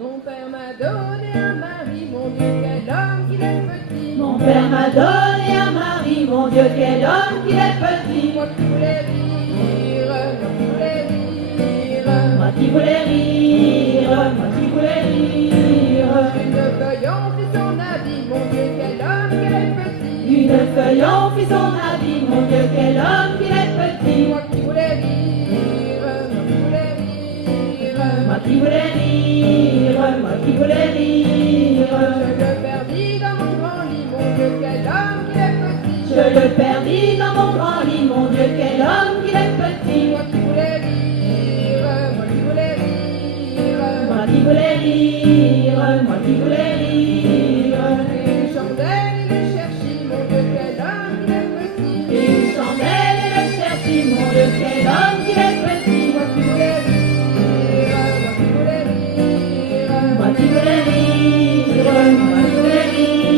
Mon père m'a donné un mari, mon Dieu, quel homme qu'il est petit. Mon père m'a donné un mari, mon Dieu, quel homme qu'il est petit. Moi qui voulais rire, moi qui voulais rire. Moi qui voulais rire, moi qui voulais rire. Une feuille en fit son habit, mon Dieu, quel homme qu'il est petit. Une feuille en fit son habit, mon Dieu, quel homme qu'il est petit. Moi qui voulais rire, moi qui voulais rire. Moi qui voulais rire, moi qui voulais rire. Je le perdis dans mon grand lit, mon Dieu, quel homme qu'il est petit. Je le perdis dans mon grand lit, mon Dieu, quel homme qu'il est petit. Moi qui voulais rire, moi qui voulais rire. Moi qui voulais rire, moi qui voulais rire. Une chandelle et le cherchis, mon Dieu, quel homme qu'il est petit. Une chandelle et le cherchis, mon Dieu, quel homme qu'il est petit. Moi qui voulais rire, moi qui voulais rire. Moi qui voulais rire, moi qui voulais rire.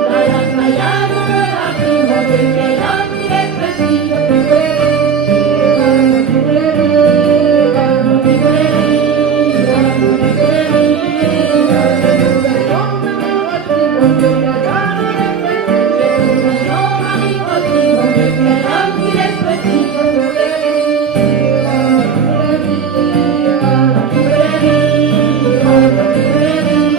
À la paillade, on me l'a pris, mon Dieu, quel homme qu'il est petit. Moi qui voulais rire, moi qui voulais rire. Moi qui voulais rire, moi qui voulais rire. Mon Dieu, quel homme qu'il est petit. J'ai trouvé mon mari rôti, mon Dieu, quel homme qu'il est petit. Moi qui voulais rire, moi qui voulais rire. Moi qui voulais rire.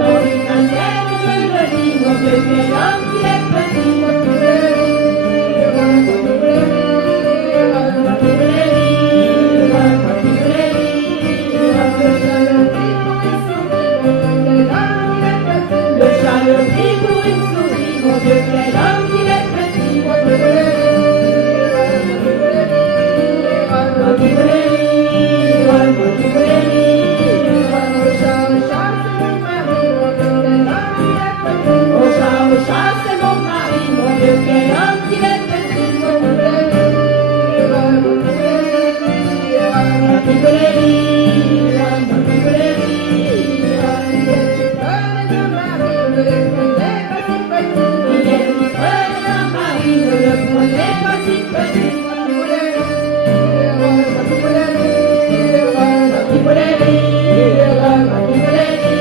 Dans une assiette, je le dis, mon Dieu, quel homme qu'il est petit. Moi qui voulais rire, moi qui voulais rire. Moi qui voulais rire, moi qui voulais rire. Le chat le prit pour une souris, mon Dieu, quel homme qu'il est petit. Moi qui voulais rire, moi qui voulais rire. Moi qui voulais rire. Au chat, c'est mon mari, mon Dieu, quel homme qu'il est petit. Moi qui voulais rire, moi qui voulais rire. Moi qui voulais rire. Il est qui prenait un mari, ne le prenait pas si petit. Moi qui voulais rire, moi qui voulais rire. Moi qui voulais rire, moi qui voulais rire.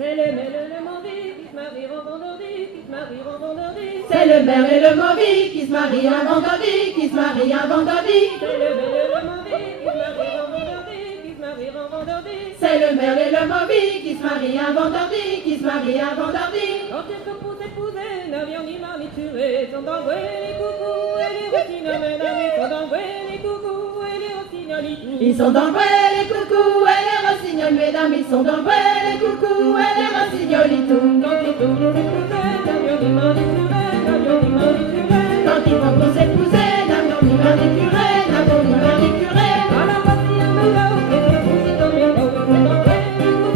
C'est le maire et le mauvais qui se marient en vendredi, qui se marient en vendredi. C'est le maire et le mauvais qui se marient un vendredi, qui se marient un vendredi. C'est le maire et le mauvais qui se marient en vendredi, qui se marient en vendredi. C'est le maire et le mauvais qui se marient un vendredi, qui se marient un vendredi. Quand ils se poussent épousés, n'avions ni marmiturés, sont d'envoyer les coucous et les rossignols, mesdames, sont d'envoyer les coucous et les rossignols. Ils sont dans les coucous et les rossignols, mesdames, ils sont dans les coucous et les rossignols, ils tournent. Quand ils tournent les épousés, n'avions ni marmiturés, n'avions ni marmiturés. Quand ils vont pour s'épouser, n'avions ni manicuré, n'avions ni manicuré. À la partie de l'eau, et les poussés dans mes mots, sont d'envoyer les coucous et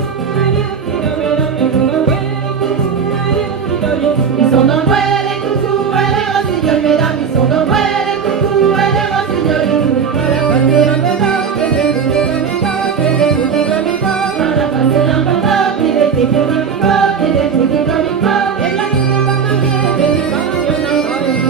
les rossignols, mesdames, sont d'envoyer les coucous et les rossignols. Ils sont dans les coucous et les rossignols, mesdames, ils sont dans les coucous et les rossignols, ils tournent. À la partie de l'eau, et les poussés dans mes mots, et les poussés dans mes mots. À la face d'un bateau, il était pour un picote, il était pour un picote. Et la nuit n'est pas mariée, et les femmes, il y en a pas.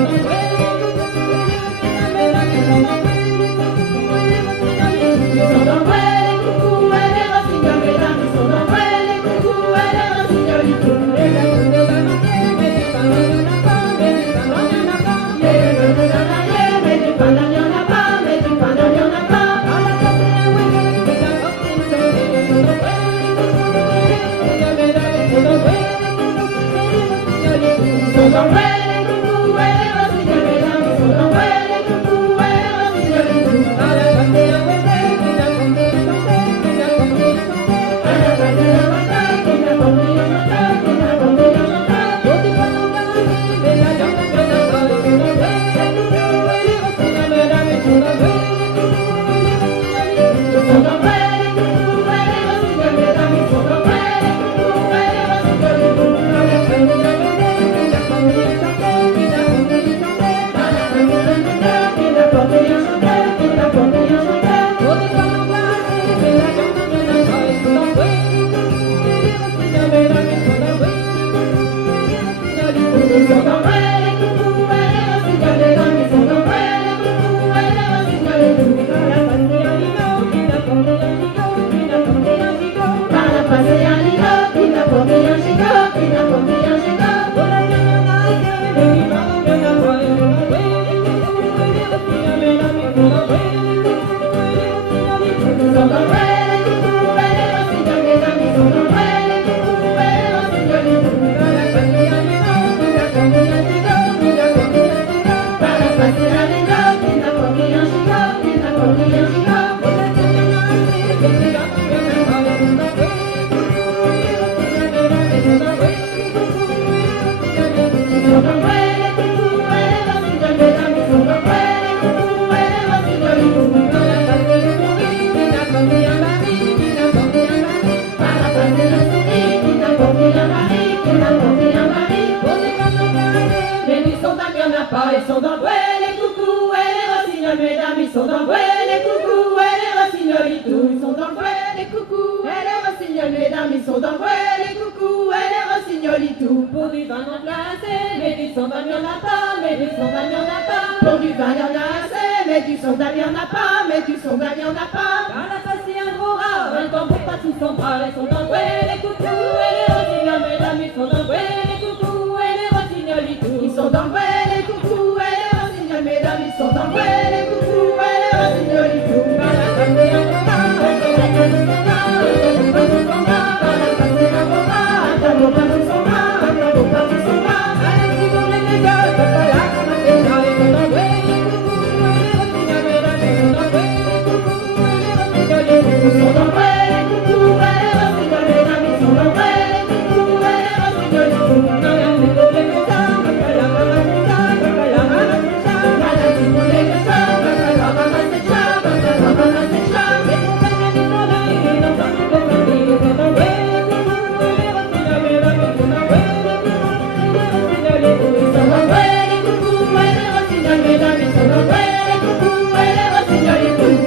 y en a pas, ils sont dans le les coucous, et les rossignols, mesdames, ils sont dans le les coucous, et les rossignols, ils tous, ils sont dans le les coucous, et les rossignols, mesdames, ils sont dans le les coucous, et les rossignols, ils tout. Pour du vin non glacé, mais du son d'âme, y en a pas, mais du son d'âme, y en a pas. Pour du vin, y en a assez, mais du son d'âme, y en a pas, mais du son d'âme, y en a pas. Dans la face, il y a un gros rat, un tambour pas tous son bras, ils sont dans le les coucous, et les rossignols, mesdames, ils sont dans le les coucous, et les rossignols, ils tout. Ils sont dans le les coucous, et les rossignols, mesdames, ils sont dans le les coucous, et les rossignols, ils tout. Dans la face, il y a un gros rat, un tambour pas tous son bras, un tambour pas tous son bras. Dans la face, il y a un gros rat, un tambour pas tous son bras, un tambour pas tous son bras. Allez, si vous voulez les gars, ça va là, ramasser ça, ils sont dans le les coucous, et les rossignols, mesdames, ils sont dans le les coucous, et les rossignols, ils tout. Ils sont dans le les coucous, et les rossignols, mesdames, ils sont dans le les coucous, et les rossignols, ils tout. Dans la si vous voulez que ça, va là, ramasser ça, va là, ramasser ça. Voilà, si vous voulez que ça, va là, ramasser ça, va là, ramasser ça. Les compagnies du travail, ils n'ont pas tout le temps, ils sont dans le les coucous, et les rossignols, mesdames, ils sont dans le les coucous, et les rossignols, ils tout. Ils sont dans le les coucous, et les rossignols, mesdames, ils sont dans le les coucous, et les rossignols, ils tout.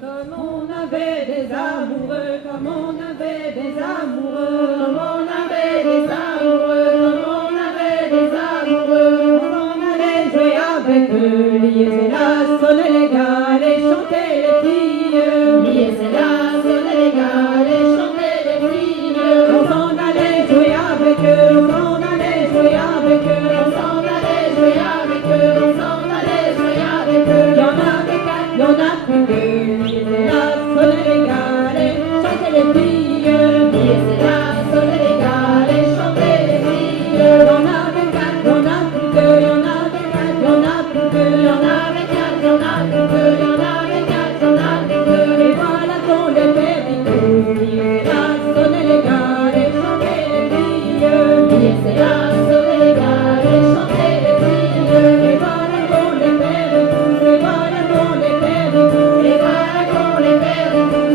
Comme on avait des amoureux, comme on avait des amoureux, comme on avait des amoureux, comme on avait des amoureux, on allait jouer avec eux, lier c'est là, sonner les gars, et chanter les filles, lier c'est là, sonner les gars, et chanter les filles, on s'en allait jouer avec eux, on s'en allait jouer avec eux, on s'en allait jouer avec eux, on s'en allait jouer avec eux, y en avait quatre, y en a plus deux. Sonner les gars, chanter les filles, c'est là, sonner les gars, chanter les filles. Y'en avait quatre, y'en a plus deux, y'en avait quatre, y'en a plus deux, y'en avait quatre, y'en a plus deux, y'en avait quatre, y'en a plus deux. Et voilà qu'on les fait c'est là, sonner les gars, chanter les filles, c'est là, sonner les gars, chanter les filles. Et voilà qu'on les fait et voilà qu'on les fait et voilà qu'on les fait.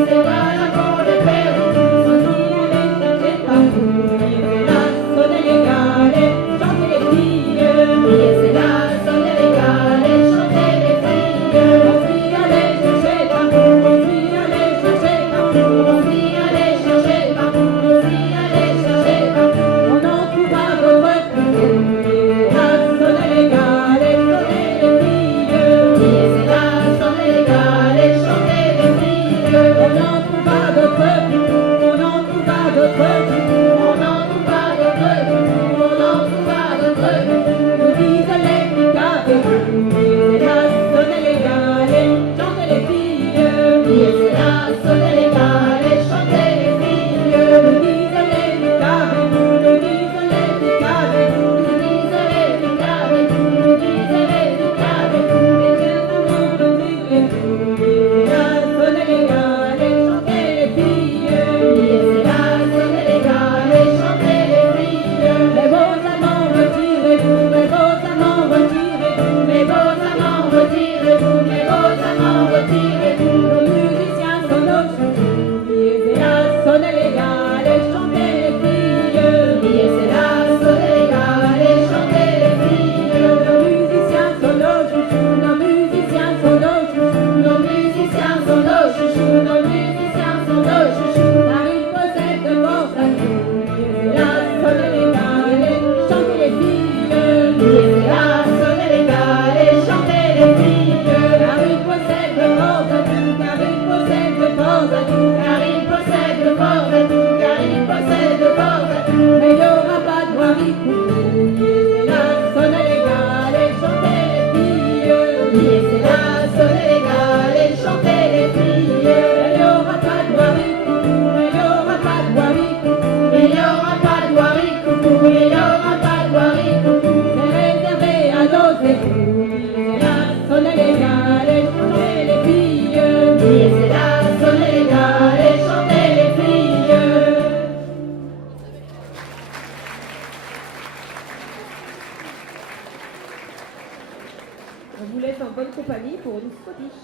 C'est voilà qu'on les perd, on s'y allait chercher partout, c'est là, sonner les gars, chanter les filles, c'est là, sonner les gars, chanter les filles, on s'y allait chercher partout, on s'y allait chercher partout, on s'y allait chercher partout, on s'y allait chercher partout, on en trouva d'autres plus, c'est là, sonner les gars, chanter les filles, c'est là, sonner les gars, chanter les filles, on en trouva d'autres plus, on en trouva d'autres plus, on en trouva d'autres plus, on en trouva d'autres plus, nous disent les filles avec nous, c'est là, sonner les gars, chanter les filles, c'est là, sonner les gars, chanter les filles, nous disent les filles avec nous, nous disent les filles avec nous, nous disent les filles avec nous, nous disent les filles avec nous, et certainement nous disent les filles, c'est là, sonner les gars, chanter les filles, c'est là, sonner les gars, chanter les filles, mes beaux amants, retirez-vous, mes beaux amants, retirez-vous, mes beaux amants, retirez-vous, mes beaux amants, retirez-vous, nos musiciens sont nos chouchous, c'est là, sonner les gars, chanter les filles, c'est là, sonner les gars, chanter les filles, nos musiciens sont nos chouchous, nos musiciens sont nos chouchous, nos musiciens sont nos chouchous, nos musiciens sont nos chouchous, car ils possèdent de force à tout, c'est là, sonner les gars, chanter les filles, c'est là, sonner les gars, chanter les filles, car ils possèdent de force à tout, car ils possèdent de force à tout, car ils possèdent de force à tout, car ils possèdent de force à tout, mais il n'y aura pas de Marie pour nous, c'est là, sonner les gars, chanter les filles, c'est là, sonner les gars, chanter les filles, il n'y aura pas de Marie pour nous, il n'y aura pas de Marie pour nous, il n'y aura pas de Marie pour nous, il n'y aura pas de Marie pour nous, c'est réservé à nos époux, c'est là, sonner les gars, chanter les filles, c'est là, sonner les gars, chanter les filles. On vous laisse en bonne compagnie pour une scottish.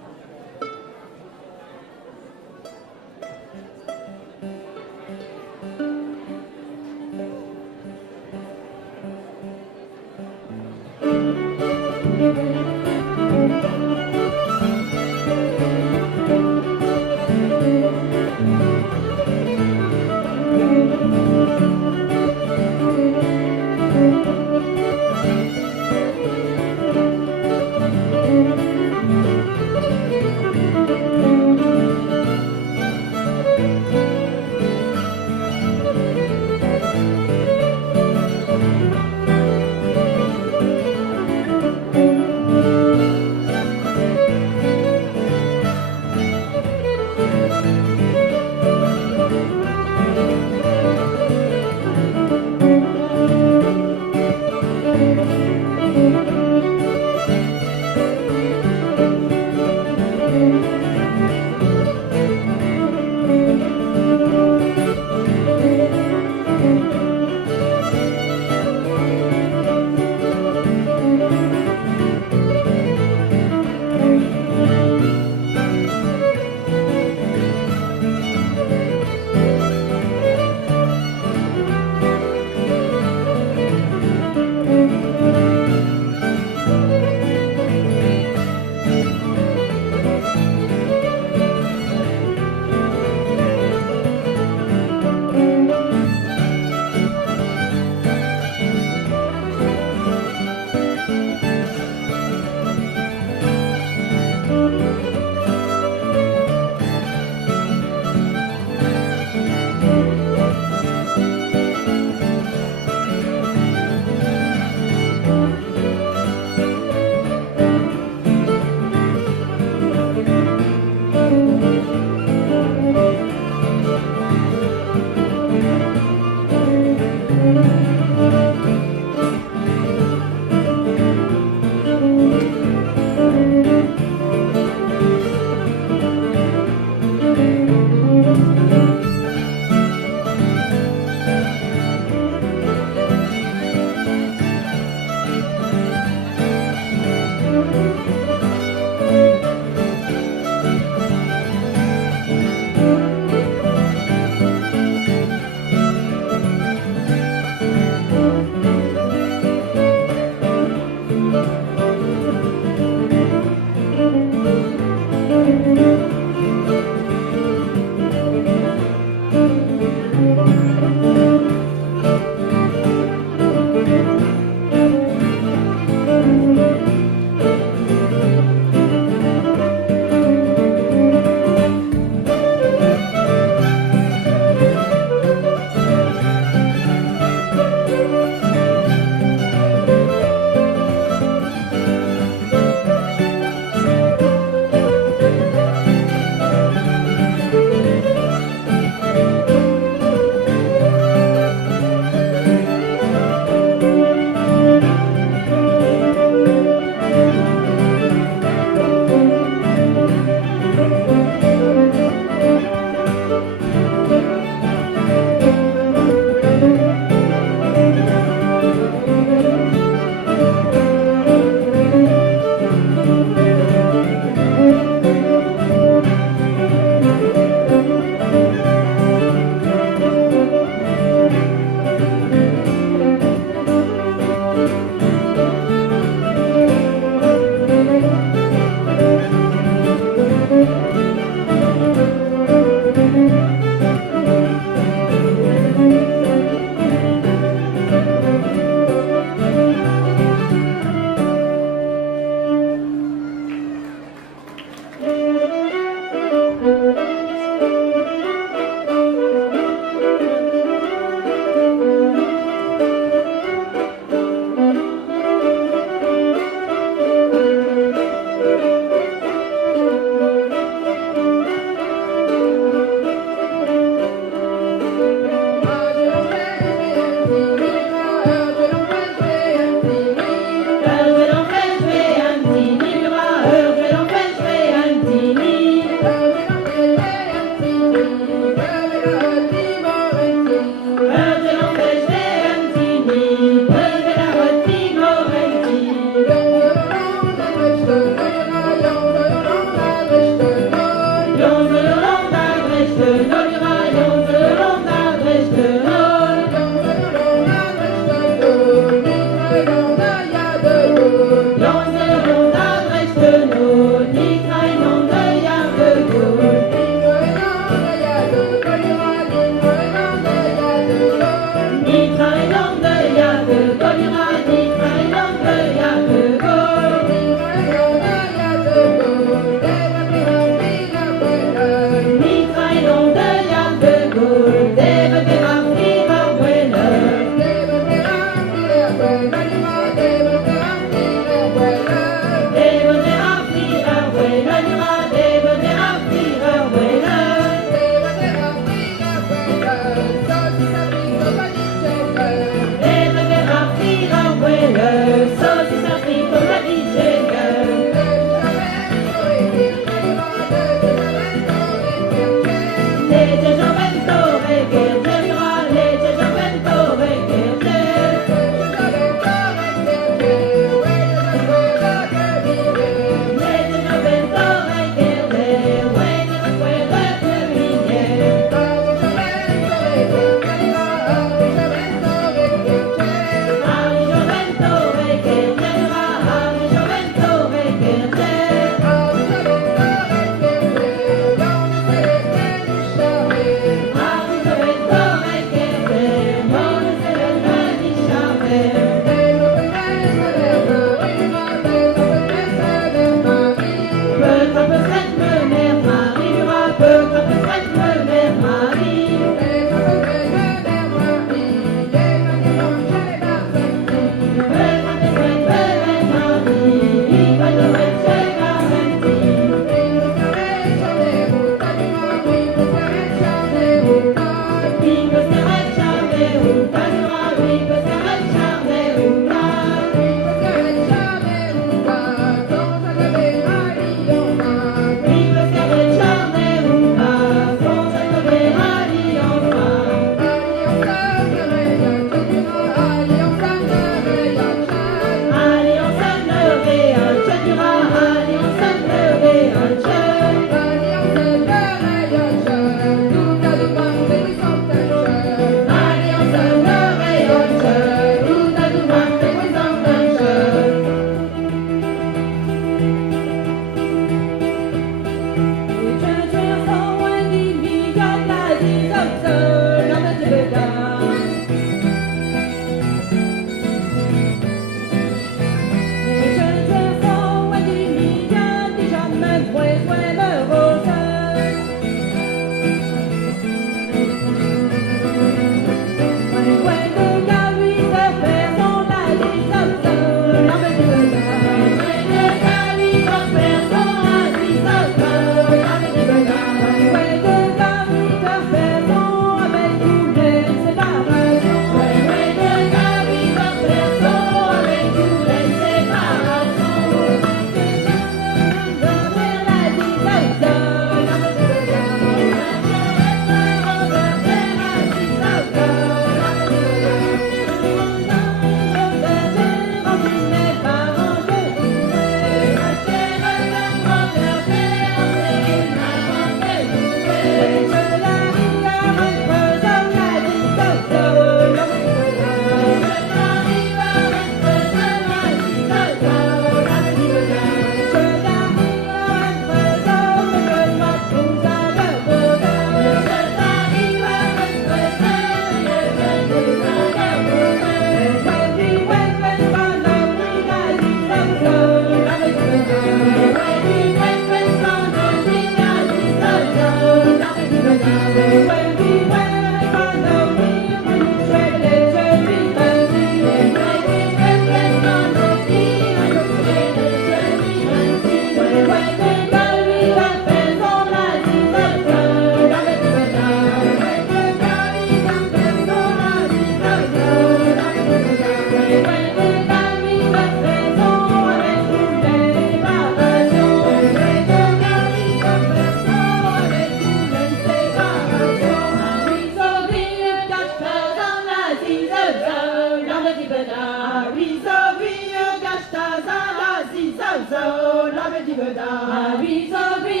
beda. Avisovi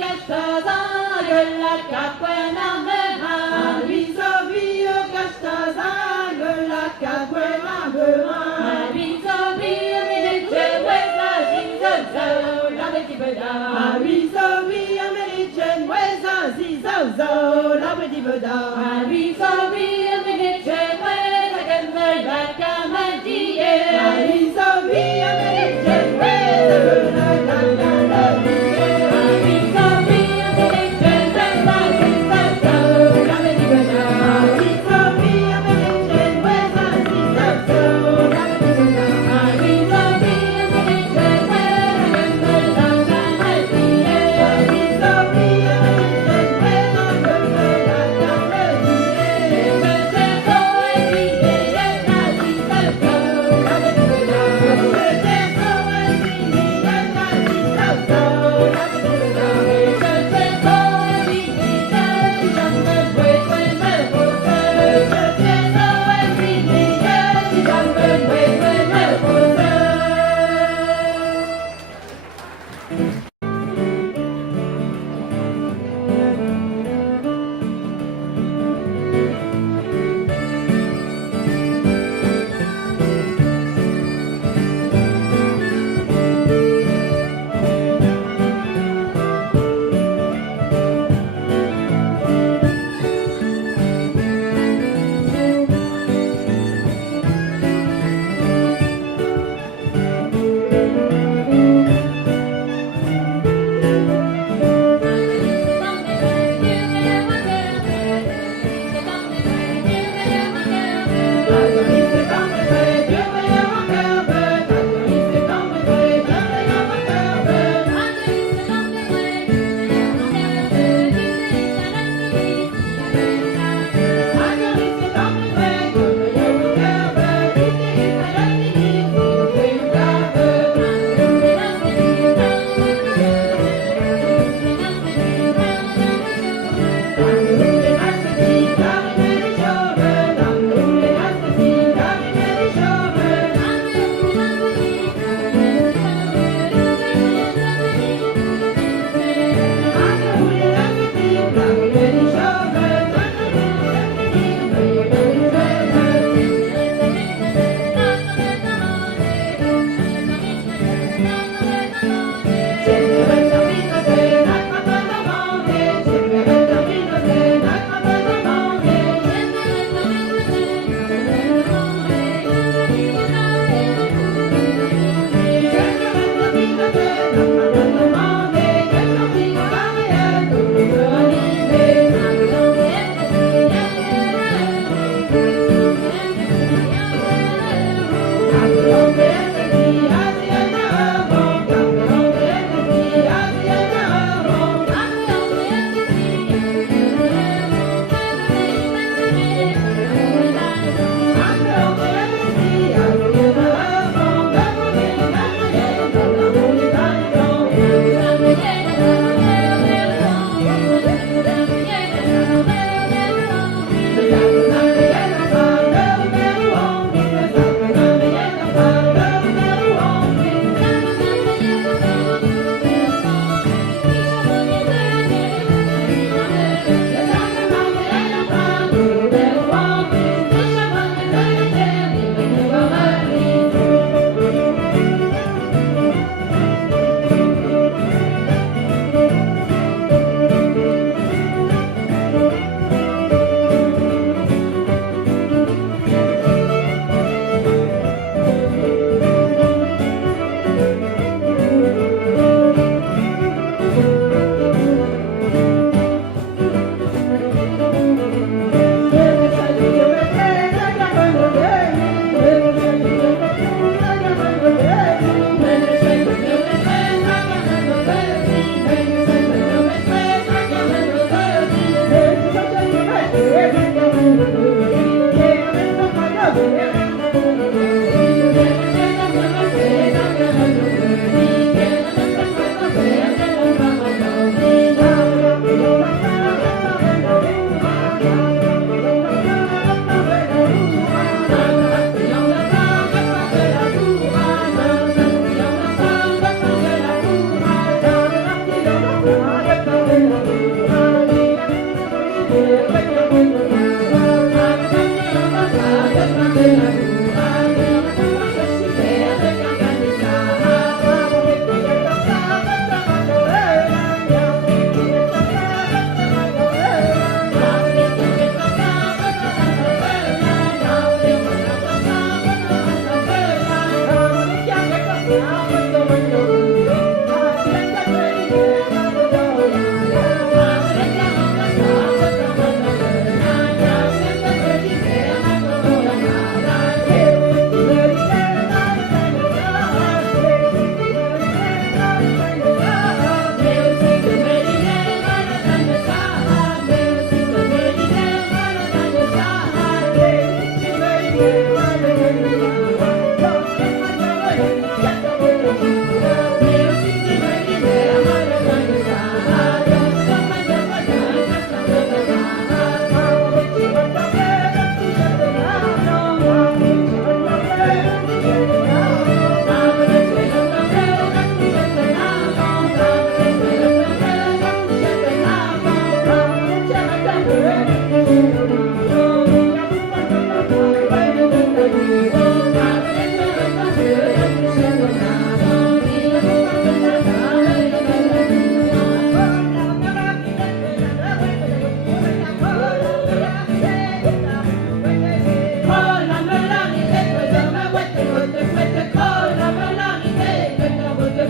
kastazan, gölla kapena mera. Avisovi kastazan, gölla kapena mera. Avisovi melice weza zizozo, la beti beda. Avisovi melice weza zizozo, la beti beda. Avisovi melice weza gemela kamadiye. Avisovi melice weza gemela kamadiye. Avisovi melice weza zizozo, la beti beda. Avisovi melice weza zizozo, la beti beda. Avisovi melice weza gemela kamadiye. Avisovi melice weza gemela kamadiye.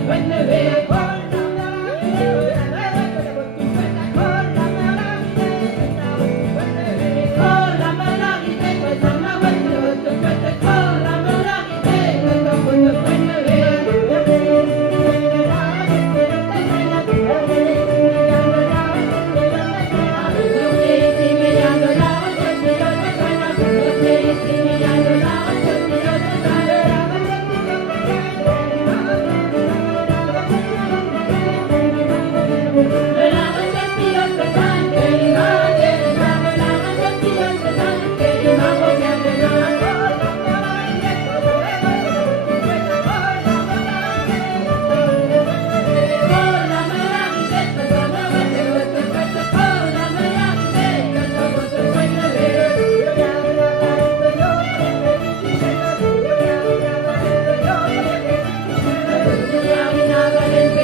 Thank you.